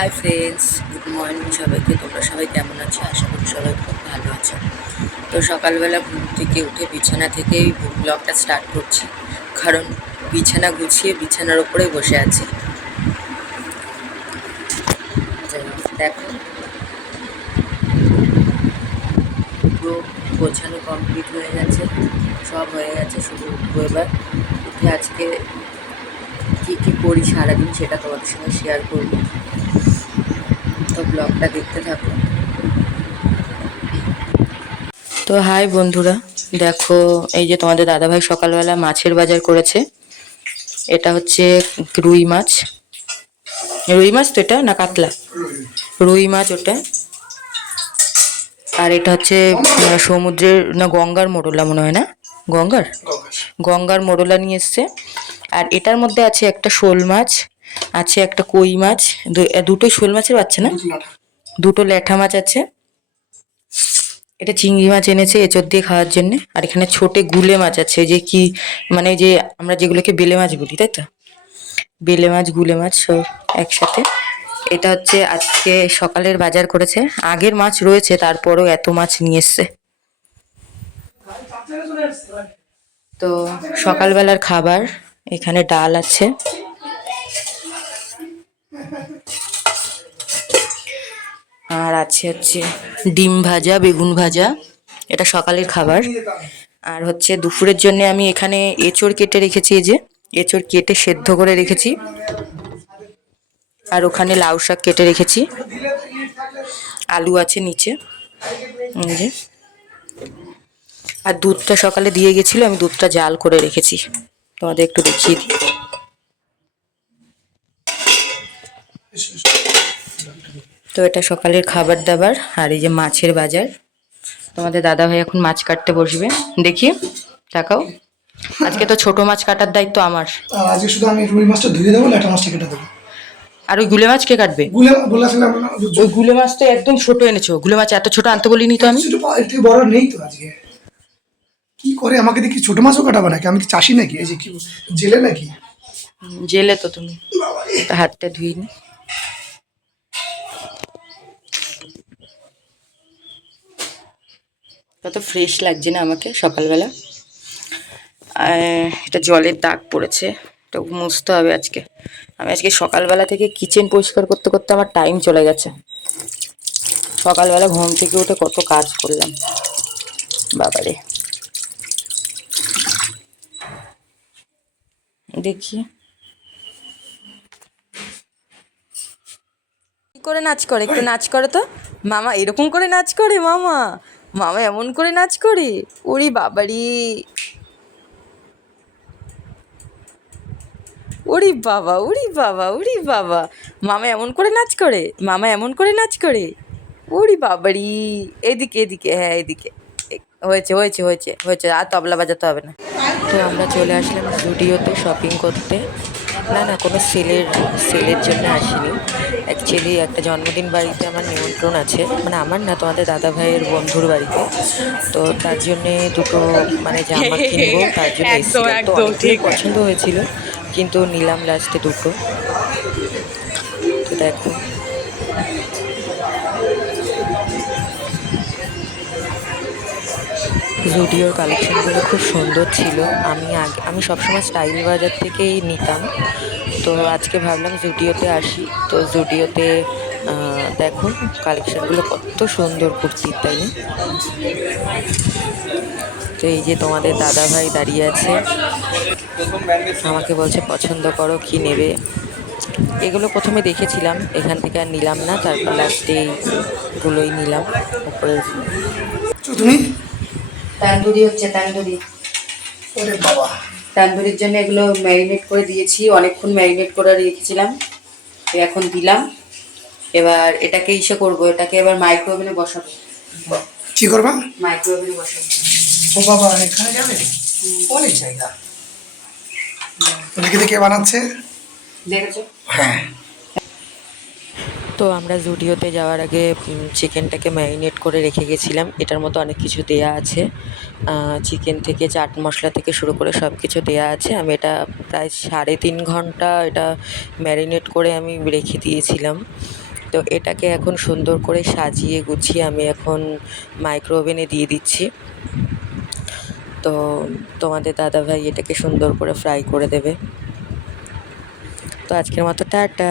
Hi friends good morning সবাইকে। তোমরা সবাই কেমন আছো? আশা করি সবাই খুব ভালো আছো। তো সকালবেলা ঘুম থেকে উঠে বিছানা থেকেই ব্লগটা স্টার্ট করছি। কারণ বিছানা গুছিয়ে বিছানার ওপরে বসে আছি। দেখো। পুরো গোছানো কমপ্লিট হয়ে গেছে। সব হয়ে গেছে শুধু উঠবো এবার। উঠে আজকে কী কী করি সারাদিন সেটা তোমাদের সঙ্গে শেয়ার করব। তো ব্লগটা দেখতে থাকো তো হাই বন্ধুরা দেখো এই যে তোমাদের দাদাভাই সকালবেলা মাছের বাজার করেছে। এটা হচ্ছে রুই মাছ। রুই মাছ তো এটা না কাতলা? রুই মাছ ওটা। আর এটা হচ্ছে সমুদ্রের না গঙ্গার মোড়লা মনে হয় না? গঙ্গার? গঙ্গার। মোড়লা নিয়ে এসছে। আর এটার মধ্যে আছে একটা শোল মাছ। আছে একটা কই মাছ দু- এ, দুটোই শোল মাছের বাচ্চা না? দুটো ল্যাঠা। মাছ আছে। এটা চিংড়ি মাছ এনেছে এচর দিয়ে খাওয়ার জন্য। আর এখানে ছোটে গুলে মাছ আছে যে কি মানে যে আমরা যেগুলোকে বেলে মাছ বলি তাই তো? বেলে মাছ গুলে মাছ সব একসাথে। এটা হচ্ছে আজকে সকালের বাজার করেছে। আগের মাছ রয়েছে তারপরও এত মাছ নিয়ে এসছে। তো সকালবেলার খাবার এখানে ডাল আছে আর আছে হচ্ছে ডিম ভাজা, বেগুন ভাজা। এটা সকালের খাবার। আর হচ্ছে দুপুরের জন্য আমি এখানে এঁচড় কেটে রেখেছি এই যে। এঁচড় কেটে সেদ্ধ করে রেখেছি। আর ওখানে লাউ শাক কেটে রেখেছি। আলু আছে নিচে। যে। আর দুধটা সকালে দিয়ে গেছিল, আমি দুধটা জাল করে রেখেছি। তোমাদের একটু দেখিয়ে দিই। তো এটা সকালের খাবার দাবার আর এই যে মাছের বাজার। তোমাদের দাদা ভাই এখন মাছ কাটতে বসবে। দেখি তাকাও আজকে তো ছোট মাছ কাটার দায়িত্ব আমার। আজকে শুধু আমি রুই মাছটা ধুয়ে দেবো ল্যাটা মাছটা কেটে দেবো। আর ওই গুলে মাছ কে কাটবে? ওই গুলে মাছ তো একদম ছোট এনেছো। গুলে মাছ এত ছোট আনতে বলিনি তো আমি। বড় নেই তো আজকে। কি করে আমাকে দেখি ছোট মাছও কাটাবো নাকি? আমি কি চাষি নাকি? এই যে কি জেলে নাকি? জেলে তো তুমি। হাতটা ধুই নি। কত ফ্রেশ লাগছে না আমাকে সকালবেলা। এটা জলের দাগ পড়েছে, এটা মুছতে হবে আজকে। আমি আজকে সকালবেলা থেকে কিচেন পরিষ্কার করতে করতে আমার টাইম চলে গেছে। সকালবেলা ঘুম থেকে উঠে কত কাজ করলাম। বাবারে। দেখি। করে নাচ করে? একটু নাচ করে তো। মামা এরকম করে নাচ করে, মামা। মামা এমন করে নাচ করে? ওরে বাবারি। ওরে বাবা ওরে বাবা ওরে বাবা। মামা এমন করে নাচ করে? মামা এমন করে নাচ করে? ওরে বাবারি। এদিকে এদিকে হ্যাঁ এদিকে। হয়েছে হয়েছে হয়েছে হয়েছে। আর তবলা বাজাতে হবে না। তো আমরা চলে আসলাম স্টুডিওতে শপিং করতে। না না কোনো সেলের সেলের জন্য আসিনি। অ্যাকচুয়ালি একটা জন্মদিন বাড়িতে আমার নিমন্ত্রণ আছে। মানে আমার না তোমাদের দাদা ভাইয়ের বন্ধুর বাড়িতে। তো তার জন্যে দুটো মানে জামা কিনবো তার জন্য তো অনেকটাই পছন্দ হয়েছিল কিন্তু নিলাম লাস্টে দুটো। তো দেখো। জুডিওর কালেকশানগুলো খুব সুন্দর ছিল। আমি আগে, আমি সবসময় স্টাইল বাজার থেকেই নিতাম। তো আজকে ভাবলাম জুডিওতে আসি। তো জুডিওতে দেখো কালেকশনগুলো কত সুন্দর কুর্তির, তাই না? তো এই যে তোমাদের দাদা ভাই দাঁড়িয়ে আছে। আমাকে বলছে, পছন্দ করো, কি নেবে? এগুলো প্রথমে দেখেছিলাম, এখান থেকে আর নিলাম না। তারপর লাস্টে এইগুলোই নিলাম উপরে তুমি? তান্দুরি হচ্ছে তান্দুরি ওরে বাবা। তান্দুরির জন্য এগুলো ম্যারিনেট করে দিয়েছি অনেকক্ষণ ম্যারিনেট করে রেখেছিলাম। এখন দিলাম। এবার এটাকে ইসে করব এটাকে এবার মাইক্রোওভেনে বসাবো। কি করবা? মাইক্রোওভেনে বসাবো। ও বাবা এখানে যাবে? অনেক জায়গা। দেখে দেখে বানাচ্ছে? দেখেছ? হ্যাঁ। তো আমরা জুডিওতে যাওয়ার আগে চিকেনটাকে ম্যারিনেট করে রেখে গেছিলাম। এটার মতো অনেক কিছু দেয়া আছে। চিকেন থেকে চাট মশলা থেকে শুরু করে সব কিছু দেয়া আছে। আমি এটা প্রায় সাড়ে তিন ঘণ্টা এটা ম্যারিনেট করে আমি রেখে দিয়েছিলাম। তো এটাকে এখন সুন্দর করে সাজিয়ে গুছিয়ে আমি এখন মাইক্রো ওভেনে দিয়ে দিচ্ছি। তো তোমাদের দাদাভাই এটাকে সুন্দর করে ফ্রাই করে দেবে। তো আজকের মতো টাটা।